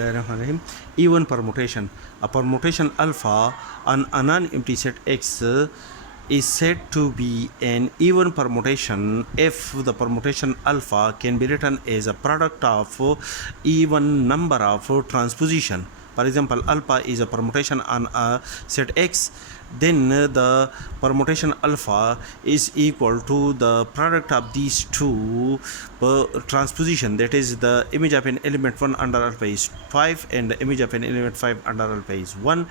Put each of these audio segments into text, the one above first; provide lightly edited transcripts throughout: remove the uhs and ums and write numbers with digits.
Bismillahirrahmanirrahim. Even permutation. A permutation alpha on a non-empty set X is said to be an even permutation if the permutation alpha can be written as a product of even number of transposition. For example, alpha is a permutation on a set X, then the permutation alpha is equal to the product of these two transposition, that is the image of an element 1 under alpha is 5 and the image of an element 5 under alpha is 1,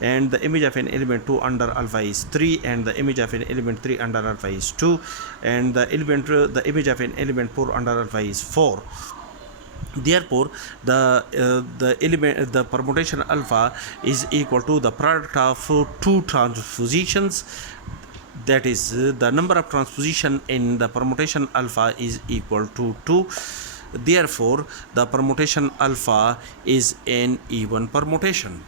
and the image of an element 2 under alpha is 3 and the image of an element 3 under alpha is 2, and the image of an element 4 under alpha is 4. Therefore, the permutation alpha is equal to the product of two transpositions, that is the number of transposition in the permutation alpha is equal to 2. Therefore, the permutation alpha is an even permutation.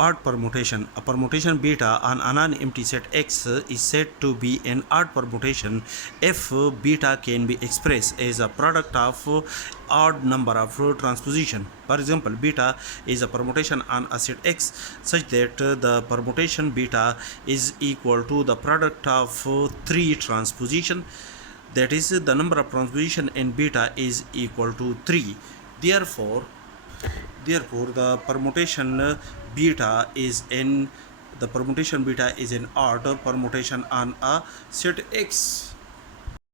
Odd permutation. A permutation beta on a non-empty set X is said to be an odd permutation if beta can be expressed as a product of odd number of transposition. For example, beta is a permutation on a set X such that the permutation beta is equal to the product of 3 transposition, that is the number of transposition in beta is equal to 3. Therefore, the permutation beta is an odd permutation on a set X.